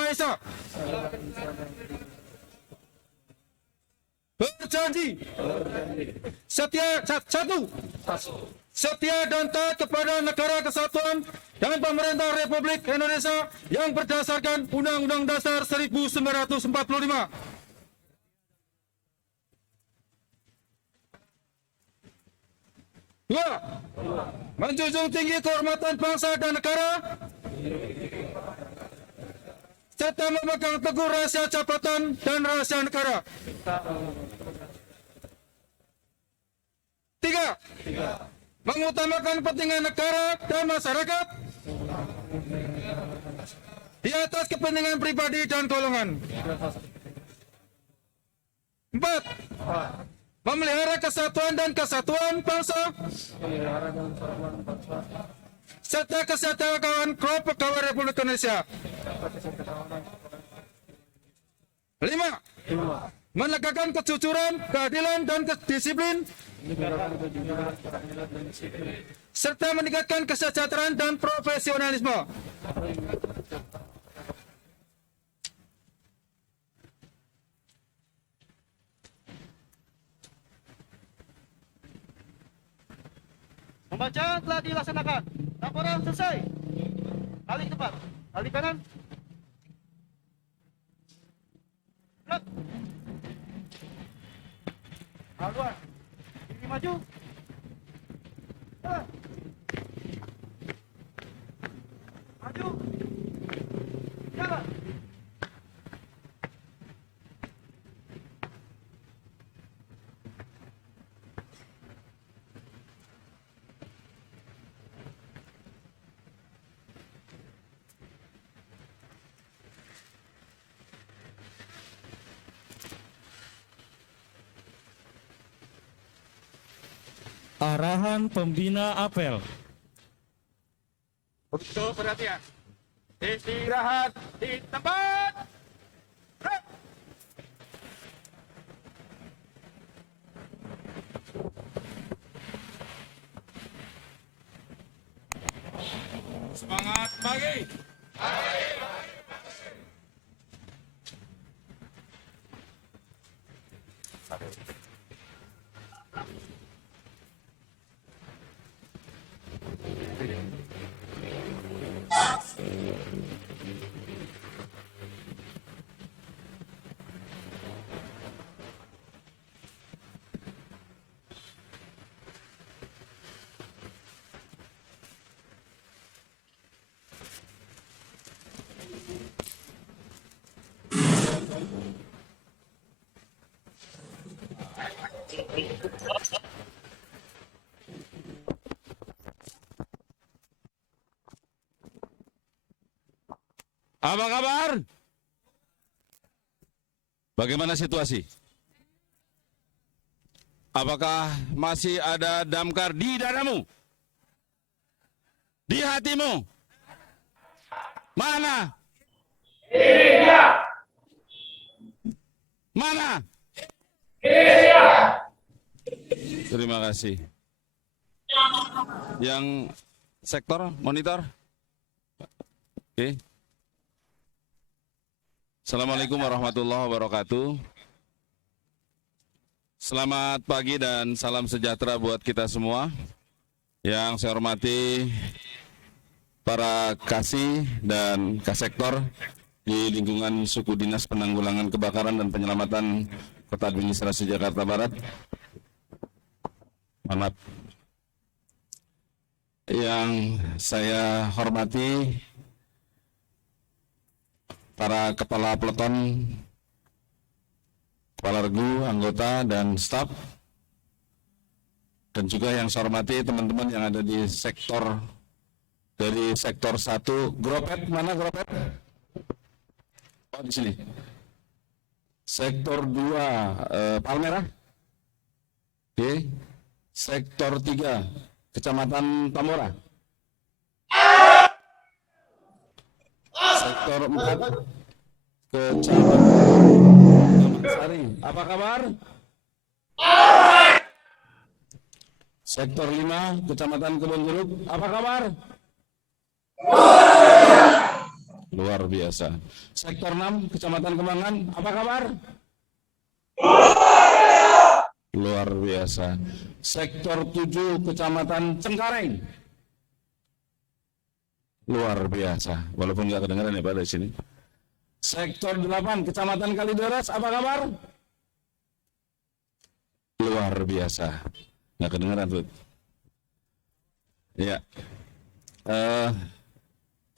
Maha Esa. Berjanji setia dan taat kepada negara kesatuan dan pemerintah Republik Indonesia yang berdasarkan Undang-Undang Dasar 1945. Dua, menjunjung tinggi kehormatan bangsa dan negara serta memegang teguh rahasia jabatan dan rahasia negara. Tiga, mengutamakan kepentingan negara dan masyarakat di atas kepentingan pribadi dan golongan. Empat, memelihara kesatuan dan kesatuan bangsa serta kesejahteraan pegawai Republik Indonesia. Lima, menegakkan kejujuran, keadilan, dan kedisiplin serta meningkatkan kesejahteraan dan profesionalisme. Pembacaan telah dilaksanakan. Laporan selesai. Balik tepat. Balik kanan. Gerak. Haluan. Kiri maju. Jalan. Maju. Jalan. Arahan pembina apel. Untuk perhatian, istirahat di tempat. Semangat pagi. Apa kabar? Bagaimana situasi? Apakah masih ada damkar di dadamu? Di hatimu? Mana? Iya. Mana? Iya. Terima kasih. Yang sektor monitor? Oke. Assalamualaikum warahmatullahi wabarakatuh. Selamat pagi dan salam sejahtera buat kita semua. Yang saya hormati para kasih dan kasektor di lingkungan suku dinas penanggulangan kebakaran dan penyelamatan Kota Administrasi Jakarta Barat. Maaf. Yang saya hormati para kepala peleton, kepala regu, anggota, dan staf, dan juga yang saya hormati teman-teman yang ada di sektor, dari sektor 1, Gropet, mana Gropet? Oh, di sini. Sektor 2, Palmerah. Oke. Sektor 3, Kecamatan Tambora. Sektor 4, Kecamatan Sari. Apa kabar? Sektor 5, Kecamatan Kebonjeruk. Apa kabar? Luar biasa. Sektor 6, Kecamatan Kembangan, apa kabar? Luar biasa. Sektor 7, Kecamatan Cengkareng. Luar biasa. Walaupun nggak kedengaran ya Pak dari sini. Sektor 8, Kecamatan Kalideres, apa kabar? Luar biasa. Nggak kedengaran tuh. Ya.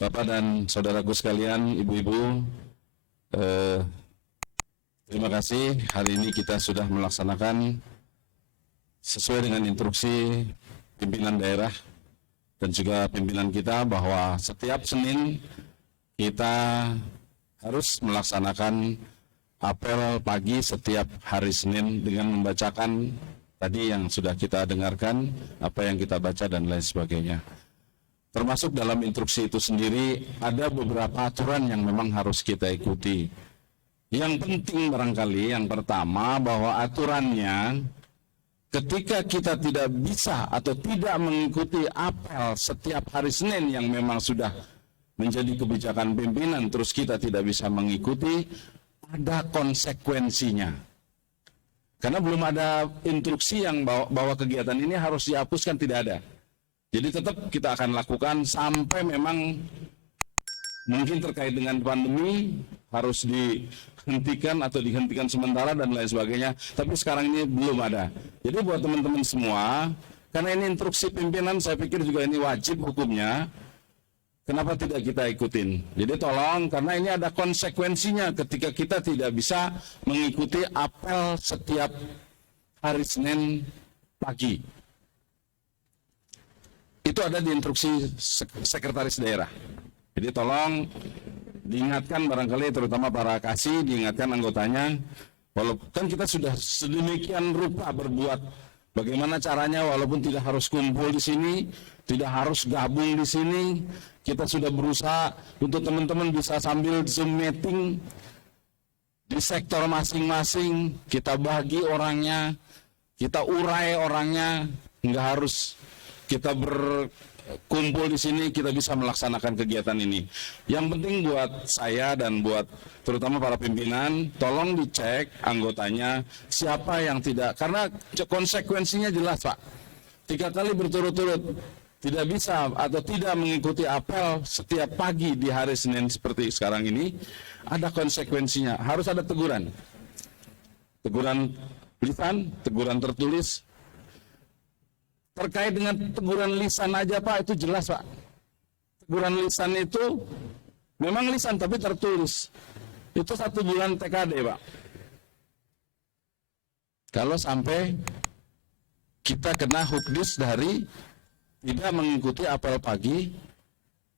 Bapak dan saudaraku sekalian, ibu-ibu, terima kasih. Hari ini kita sudah melaksanakan sesuai dengan instruksi pimpinan daerah dan juga pimpinan kita bahwa setiap Senin kita harus melaksanakan apel pagi setiap hari Senin dengan membacakan tadi yang sudah kita dengarkan, apa yang kita baca dan lain sebagainya. Termasuk dalam instruksi itu sendiri ada beberapa aturan yang memang harus kita ikuti. Yang penting barangkali yang pertama bahwa aturannya ketika kita tidak bisa atau tidak mengikuti apel setiap hari Senin yang memang sudah menjadi kebijakan pimpinan terus kita tidak bisa mengikuti, ada konsekuensinya. Karena belum ada instruksi yang bahwa kegiatan ini harus dihapuskan, tidak ada. Jadi tetap kita akan lakukan sampai memang mungkin terkait dengan pandemi harus dihentikan atau dihentikan sementara dan lain sebagainya. Tapi sekarang ini belum ada. Jadi buat teman-teman semua, karena ini instruksi pimpinan, saya pikir juga ini wajib hukumnya. Kenapa tidak kita ikutin? Jadi tolong, karena ini ada konsekuensinya ketika kita tidak bisa mengikuti apel setiap hari Senin pagi. Itu ada di instruksi sekretaris daerah. Jadi tolong diingatkan barangkali terutama para kasih, diingatkan anggotanya, walaupun kan kita sudah sedemikian rupa berbuat, bagaimana caranya walaupun tidak harus kumpul di sini, tidak harus gabung di sini, kita sudah berusaha untuk teman-teman bisa sambil Zoom meeting di sektor masing-masing, kita bagi orangnya, kita urai orangnya, nggak harus kita berkumpul di sini, kita bisa melaksanakan kegiatan ini. Yang penting buat saya dan buat terutama para pimpinan, tolong dicek anggotanya siapa yang tidak, karena konsekuensinya jelas Pak. 3 kali berturut-turut tidak bisa atau tidak mengikuti apel setiap pagi di hari Senin seperti sekarang ini, ada konsekuensinya, harus ada teguran. Teguran lisan, teguran tertulis. Terkait dengan teguran lisan aja Pak, itu jelas Pak. Teguran lisan itu memang lisan tapi tertulis. Itu 1 bulan TKD Pak. Kalau sampai kita kena hukdis dari tidak mengikuti apel pagi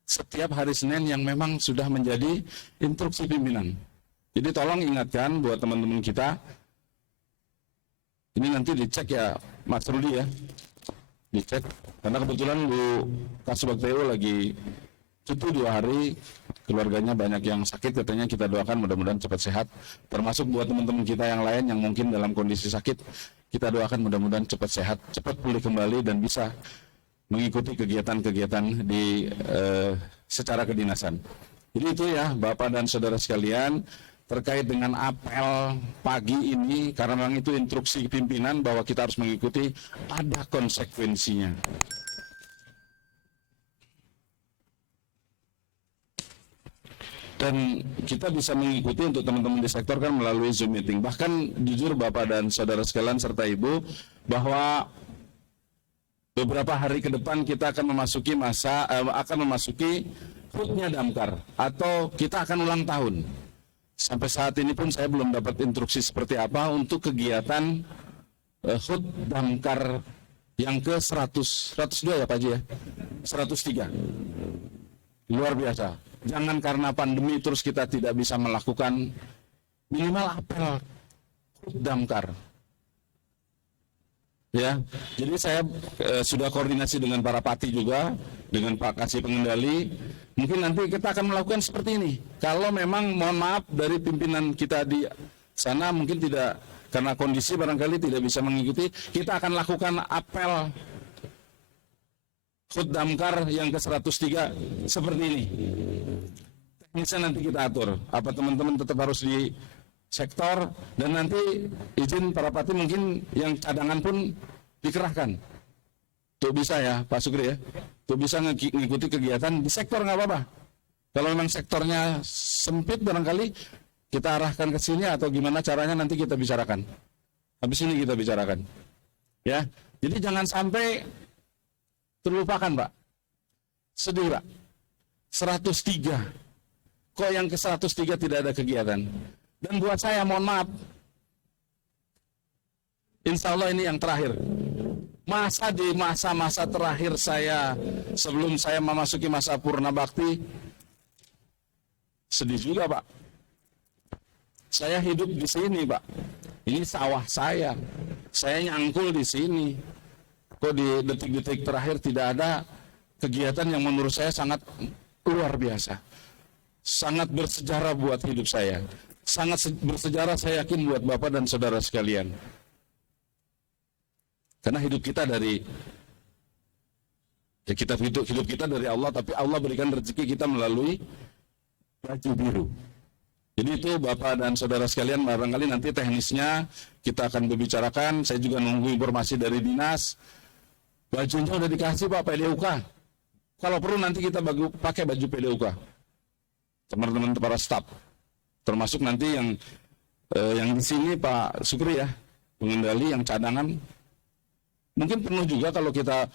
setiap hari Senin yang memang sudah menjadi instruksi pimpinan. Jadi tolong ingatkan buat teman-teman kita. Ini nanti dicek ya Mas Rudi ya. Dicek, karena kebetulan Bu Kasubag TU lagi cuti 2 hari, keluarganya banyak yang sakit, katanya kita doakan mudah-mudahan cepat sehat, termasuk buat teman-teman kita yang lain yang mungkin dalam kondisi sakit, kita doakan mudah-mudahan cepat sehat, cepat pulih kembali dan bisa mengikuti kegiatan-kegiatan di secara kedinasan. Jadi itu ya Bapak dan Saudara sekalian, terkait dengan apel pagi ini, karena memang itu instruksi pimpinan bahwa kita harus mengikuti, ada konsekuensinya. Dan kita bisa mengikuti untuk teman-teman di sektor kan melalui Zoom meeting. Bahkan jujur Bapak dan Saudara sekalian serta Ibu, bahwa beberapa hari ke depan kita akan memasuki HUT-nya Damkar, atau kita akan ulang tahun. Sampai saat ini pun saya belum dapat instruksi seperti apa untuk kegiatan HUT Damkar yang ke 102 ya Pak Haji ya? 103. Luar biasa. Jangan karena pandemi terus kita tidak bisa melakukan minimal apel HUT Damkar. Ya, jadi saya sudah koordinasi dengan para pati juga, dengan Pak Kasih Pengendali. Mungkin nanti kita akan melakukan seperti ini. Kalau memang mohon maaf dari pimpinan kita di sana mungkin tidak, karena kondisi barangkali tidak bisa mengikuti, kita akan lakukan apel HUT Damkar yang ke 103 seperti ini. Bisa nanti kita atur. Apa teman-teman tetap harus di sektor, dan nanti izin para parti mungkin yang cadangan pun dikerahkan. Tuh bisa ya Pak Sukri ya. Tuh bisa ngikuti kegiatan di sektor nggak apa-apa. Kalau memang sektornya sempit barangkali kita arahkan ke sini atau gimana caranya nanti kita bicarakan. Habis ini kita bicarakan. Ya. Jadi jangan sampai terlupakan, Pak. Sedih, Pak. 103. Kok yang ke 103 tidak ada kegiatan? Dan buat saya, mohon maaf, insya Allah ini yang terakhir. Di masa-masa terakhir saya, sebelum saya memasuki masa purna bakti, sedih juga, Pak. Saya hidup di sini, Pak. Ini sawah saya nyangkul di sini. Kok di detik-detik terakhir tidak ada kegiatan yang menurut saya sangat luar biasa. Sangat bersejarah buat hidup saya. Sangat bersejarah saya yakin buat Bapak dan saudara sekalian. Karena hidup kita dari hidup kita dari Allah, tapi Allah berikan rezeki kita melalui baju biru. Jadi itu Bapak dan saudara sekalian, barangkali nanti teknisnya kita akan berbicarakan. Saya juga nunggu informasi dari dinas. Bajunya udah dikasih Pak, PDUK. Kalau perlu nanti kita pakai baju PDUK. Teman-teman para staf, termasuk nanti yang di sini Pak Sukri ya, pengendali yang cadangan. Mungkin penuh juga kalau kita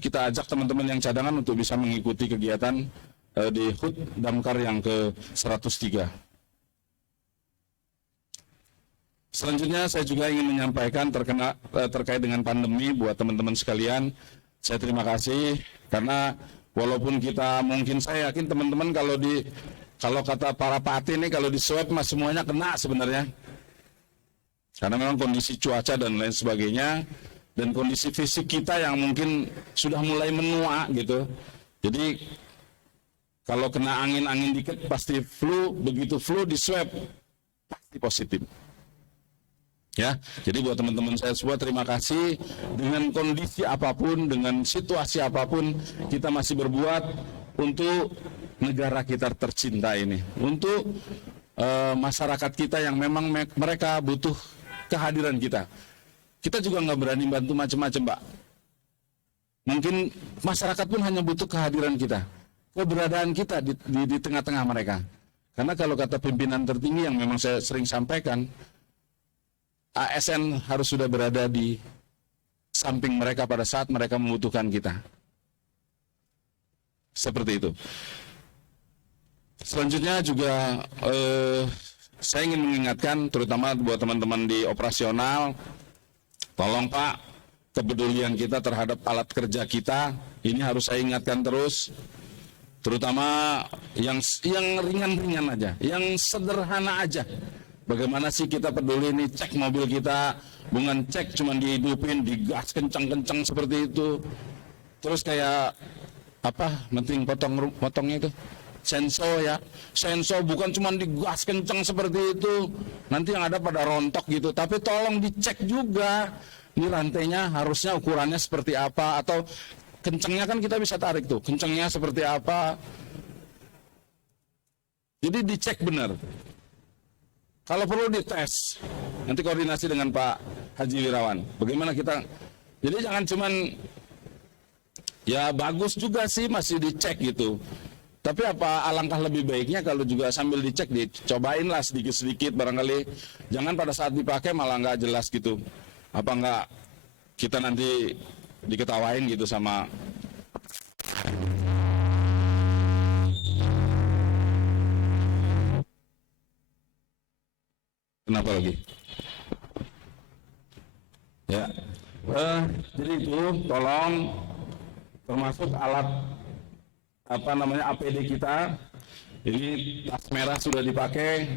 kita ajak teman-teman yang cadangan untuk bisa mengikuti kegiatan di HUT Damkar yang ke 103. Selanjutnya saya juga ingin menyampaikan terkait dengan pandemi buat teman-teman sekalian. Saya terima kasih karena walaupun kita mungkin, saya yakin teman-teman kalau kata para pati ini, kalau di swab mas semuanya kena sebenarnya. Karena memang kondisi cuaca dan lain sebagainya, dan kondisi fisik kita yang mungkin sudah mulai menua gitu. Jadi kalau kena angin-angin dikit pasti flu, begitu flu di swab pasti positif. Ya, jadi buat teman-teman saya semua terima kasih. Dengan kondisi apapun, dengan situasi apapun, kita masih berbuat untuk negara kita tercinta ini, untuk masyarakat kita yang memang mereka butuh kehadiran kita. Kita juga nggak berani bantu macam-macam, Pak. Mungkin masyarakat pun hanya butuh kehadiran kita, keberadaan kita di tengah-tengah mereka. Karena kalau kata pimpinan tertinggi yang memang saya sering sampaikan, ASN harus sudah berada di samping mereka pada saat mereka membutuhkan kita. Seperti itu. Selanjutnya juga saya ingin mengingatkan terutama buat teman-teman di operasional, tolong Pak, kepedulian kita terhadap alat kerja kita ini harus saya ingatkan terus, terutama yang ringan-ringan aja, yang sederhana aja. Bagaimana sih kita peduli nih, cek mobil kita, bukan cek cuman dihidupin, digas kencang-kencang seperti itu. Terus kayak penting potongnya itu, senso ya, senso bukan cuman digas kencang seperti itu, nanti yang ada pada rontok gitu. Tapi tolong dicek juga, ini rantainya harusnya ukurannya seperti apa, atau kencangnya kan kita bisa tarik tuh, kencangnya seperti apa. Jadi dicek benar. Kalau perlu dites, nanti koordinasi dengan Pak Haji Wirawan. Bagaimana kita, jadi jangan cuman, ya bagus juga sih masih dicek gitu. Tapi alangkah lebih baiknya kalau juga sambil dicek, dicobain lah sedikit-sedikit barangkali. Jangan pada saat dipakai malah nggak jelas gitu. Apa nggak kita nanti diketawain gitu sama kenapa lagi? Ya, jadi itu tolong termasuk alat APD kita. Ini tas merah sudah dipakai,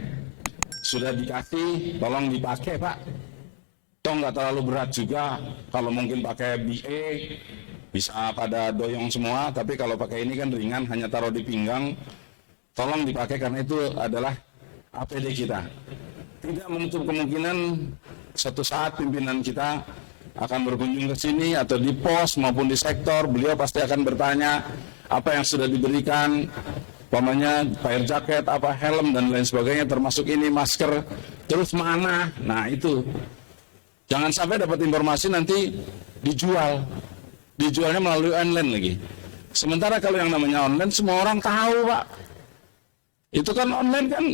sudah dikasih, tolong dipakai Pak. Toh nggak terlalu berat juga. Kalau mungkin pakai BA bisa pada doyong semua, tapi kalau pakai ini kan ringan, hanya taruh di pinggang. Tolong dipakai karena itu adalah APD kita. Tidak menutup kemungkinan suatu saat pimpinan kita akan berkunjung ke sini atau di pos maupun di sektor, beliau pasti akan bertanya, apa yang sudah diberikan, umpamanya fire jacket, apa helm dan lain sebagainya, termasuk ini masker, terus mana? Nah itu, jangan sampai dapat informasi nanti dijualnya melalui online lagi. Sementara kalau yang namanya online semua orang tahu, Pak. Itu kan online kan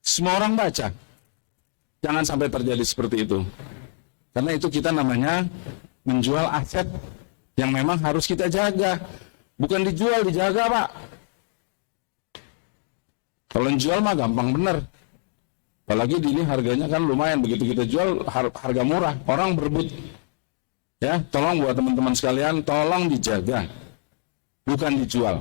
semua orang baca. Jangan sampai terjadi seperti itu. Karena itu kita namanya menjual aset yang memang harus kita jaga. Bukan dijual, dijaga, Pak. Kalau jual mah gampang bener. Apalagi ini harganya kan lumayan, begitu kita jual harga murah, orang berebut. Ya, tolong buat teman-teman sekalian, tolong dijaga. Bukan dijual.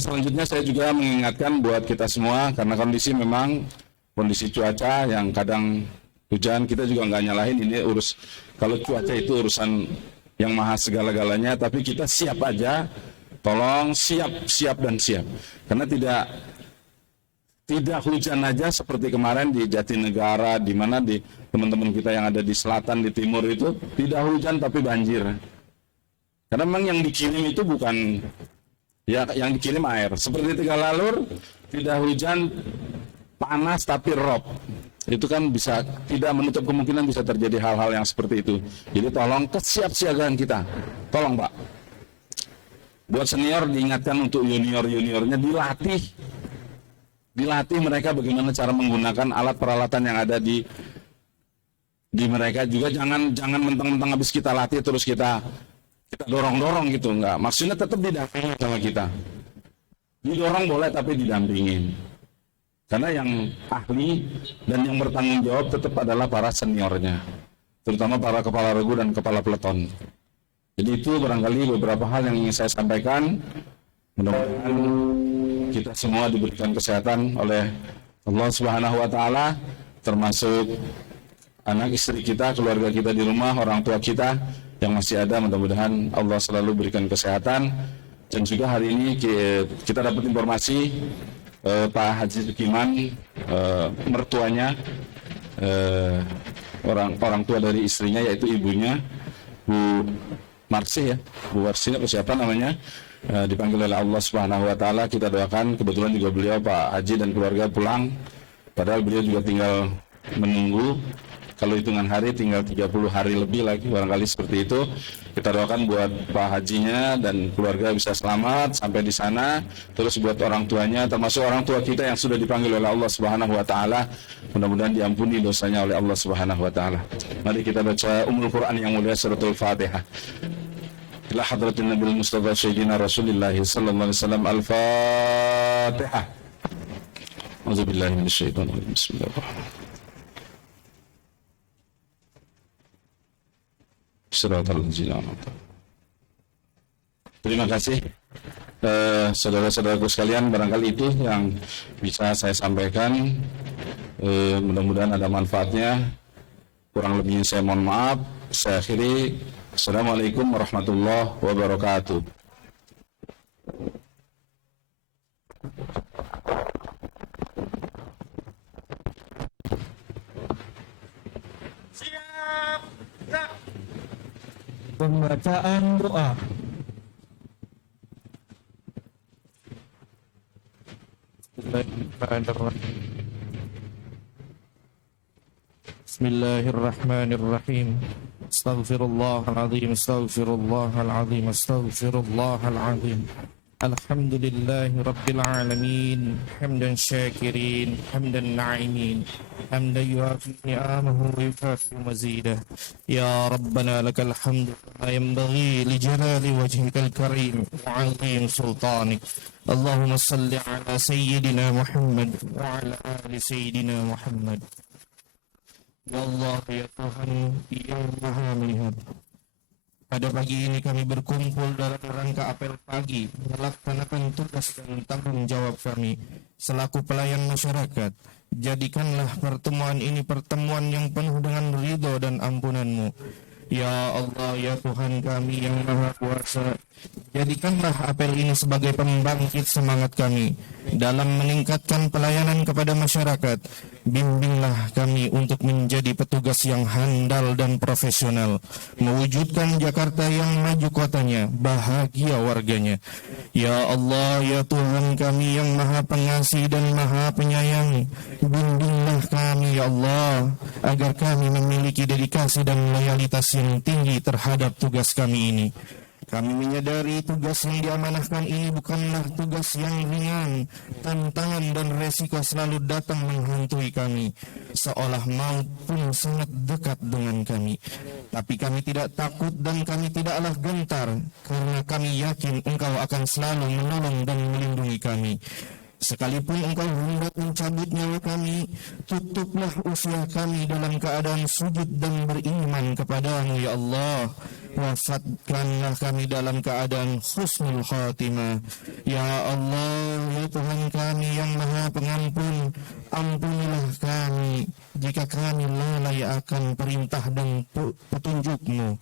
Selanjutnya saya juga mengingatkan buat kita semua, karena kondisi cuaca yang kadang hujan, kita juga nggak nyalahin ini kalau cuaca itu urusan yang maha segala-galanya, tapi kita siap aja, tolong siap dan siap, karena tidak hujan aja seperti kemarin di Jatinegara, di mana di teman-teman kita yang ada di selatan, di timur itu tidak hujan tapi banjir. Karena memang yang dikirim itu bukan, ya yang dikirim air. Seperti Tegalalur, tidak hujan, panas tapi rob. Itu kan bisa, tidak menutup kemungkinan bisa terjadi hal-hal yang seperti itu. Jadi tolong kesiapsiagaan kita. Tolong Pak. Buat senior diingatkan untuk junior-juniornya dilatih mereka bagaimana cara menggunakan alat peralatan yang ada di mereka. Juga jangan mentang-mentang habis kita latih terus kita dorong-dorong gitu, enggak. Maksudnya tetap didampingi sama kita. Didorong boleh tapi didampingin. Karena yang ahli dan yang bertanggung jawab tetap adalah para seniornya, terutama para kepala regu dan kepala peleton. Jadi itu barangkali beberapa hal yang ingin saya sampaikan. Mudah-mudahan kita semua diberikan kesehatan oleh Allah Subhanahu wa taala, termasuk anak istri kita, keluarga kita di rumah, orang tua kita yang masih ada, mudah-mudahan Allah selalu berikan kesehatan. Dan juga hari ini kita dapat informasi Pak Haji Sukiman, mertuanya, orang tua dari istrinya, yaitu ibunya Bu Marsi, ya, Bu Marsi atau siapa namanya, dipanggil oleh Allah Subhanahu wa taala. Kita doakan, kebetulan juga beliau Pak Haji dan keluarga pulang, padahal beliau juga tinggal menunggu, kalau hitungan hari tinggal 30 hari lebih lagi, barangkali seperti itu. Kita doakan buat Pak Hajinya dan keluarga bisa selamat sampai di sana. Terus buat orang tuanya, termasuk orang tua kita yang sudah dipanggil oleh Allah Subhanahu wa taala, mudah-mudahan diampuni dosanya oleh Allah Subhanahu wa taala. Mari kita baca Ummul Quran yang mulia, suratul Fatihah. Ila hadratin Nabil Mustafa Sayyidina Rasulullah sallallahu alaihi wasallam. Al-Fatihah. Auzubillahi minasyaitonir rajim. Bismillahirrahmanirrahim. Terima kasih saudara-saudaraku sekalian, barangkali itu yang bisa saya sampaikan. Mudah-mudahan ada manfaatnya. Kurang lebihnya saya mohon maaf. Saya akhiri. Assalamualaikum warahmatullahi wabarakatuh. Siap. Gerak. Pembacaan doa. Bismillahirrahmanirrahim. Astaghfirullahaladzim, astaghfirullahaladzim, astaghfirullahaladzim. Alhamdulillahi Rabbil Alamin. Hamdan syakirin, hamdan na'imin, hamdan yuafi ni'amahu wa yukafi mazidah. Ya Rabbana lakal hamdu ma yanbaghi li jalali wajhikal karim wa 'azim sultanik. Allahumma salli ala sayyidina Muhammad wa ala ali sayyidina Muhammad. Ya Allah, ya Tuhan yang Maha Melihat, pada pagi ini kami berkumpul dalam rangka apel pagi melaksanakan tugas dan tanggung jawab kami selaku pelayan masyarakat. Jadikanlah pertemuan ini pertemuan yang penuh dengan ridho dan ampunan-Mu. Ya Allah, ya Tuhan kami yang Maha Kuasa, jadikanlah apel ini sebagai pembangkit semangat kami dalam meningkatkan pelayanan kepada masyarakat, Bimbinglah kami untuk menjadi petugas yang handal dan profesional, mewujudkan Jakarta yang maju kotanya, bahagia warganya. Ya Allah, ya Tuhan kami yang Maha Pengasih dan Maha Penyayang, bimbinglah kami ya Allah, agar kami memiliki dedikasi dan loyalitas yang tinggi terhadap tugas kami ini. Kami menyadari tugas yang diamanahkan ini bukanlah tugas yang ringan. Tantangan dan resiko selalu datang menghantui kami, seolah maut pun sangat dekat dengan kami. Tapi kami tidak takut dan kami tidaklah gentar, karena kami yakin Engkau akan selalu menolong dan melindungi kami. Sekalipun Engkau hendak mencabut nyawa kami, tutuplah usia kami dalam keadaan sujud dan beriman kepadamu ya Allah. Wafatkanlah kami dalam keadaan husnul khatimah. Ya Allah, ya Tuhan kami yang Maha Pengampun, ampunilah kami jika kami lalai akan perintah dan petunjuk-Mu.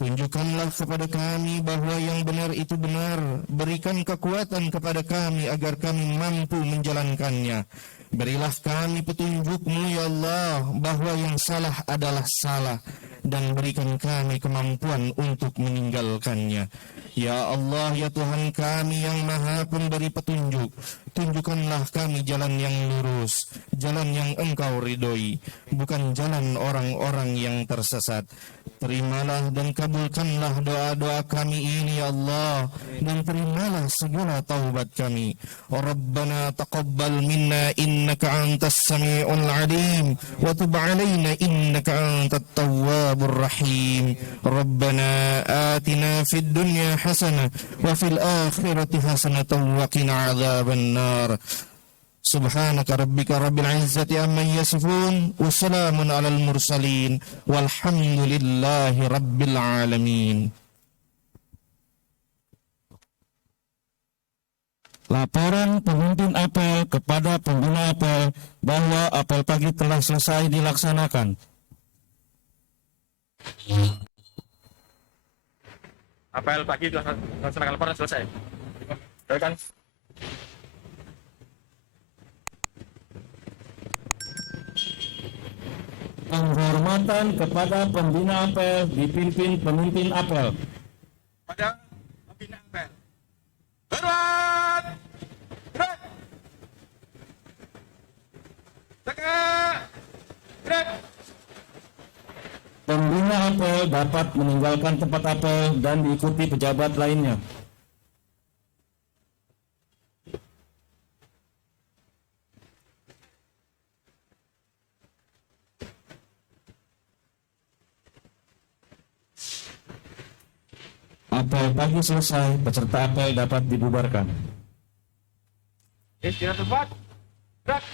Tunjukkanlah kepada kami bahwa yang benar itu benar. Berikan kekuatan kepada kami agar kami mampu menjalankannya. Berilah kami petunjuk-Mu ya Allah, bahwa yang salah adalah salah, dan berikan kami kemampuan untuk meninggalkannya. Ya Allah, ya Tuhan kami yang Maha Pemberi petunjuk, tunjukkanlah kami jalan yang lurus, jalan yang Engkau ridhoi, bukan jalan orang-orang yang tersesat. Terimalah dan kabulkanlah doa-doa kami ini ya Allah, dan terimalah segala taubat kami. Rabbana taqabbal minna innaka antas sami'ul alim, wa tub alaina innaka antat tawwabur rahim. Rabbana atina fid dunya hasanah wa fil akhirati hasanah wa qina adzaban nar. Subhanaka rabbika rabbil izzati amma yasifun, wa salamun alal mursalin, walhamdulillahi rabbil alamin. Laporan pemimpin apel kepada pembina apel bahwa apel pagi telah selesai dilaksanakan. Apel pagi telah dilaksanakan, laporan selesai. Silakan. Penghormatan kepada pembina apel dipimpin pemimpin apel. Pada pembina apel. Hormat! Gerak! Tegak! Gerak! Pembina apel dapat meninggalkan tempat apel dan diikuti pejabat lainnya. Apel pagi selesai, peserta apel dapat dibubarkan. Istirahat tempat. Gerak!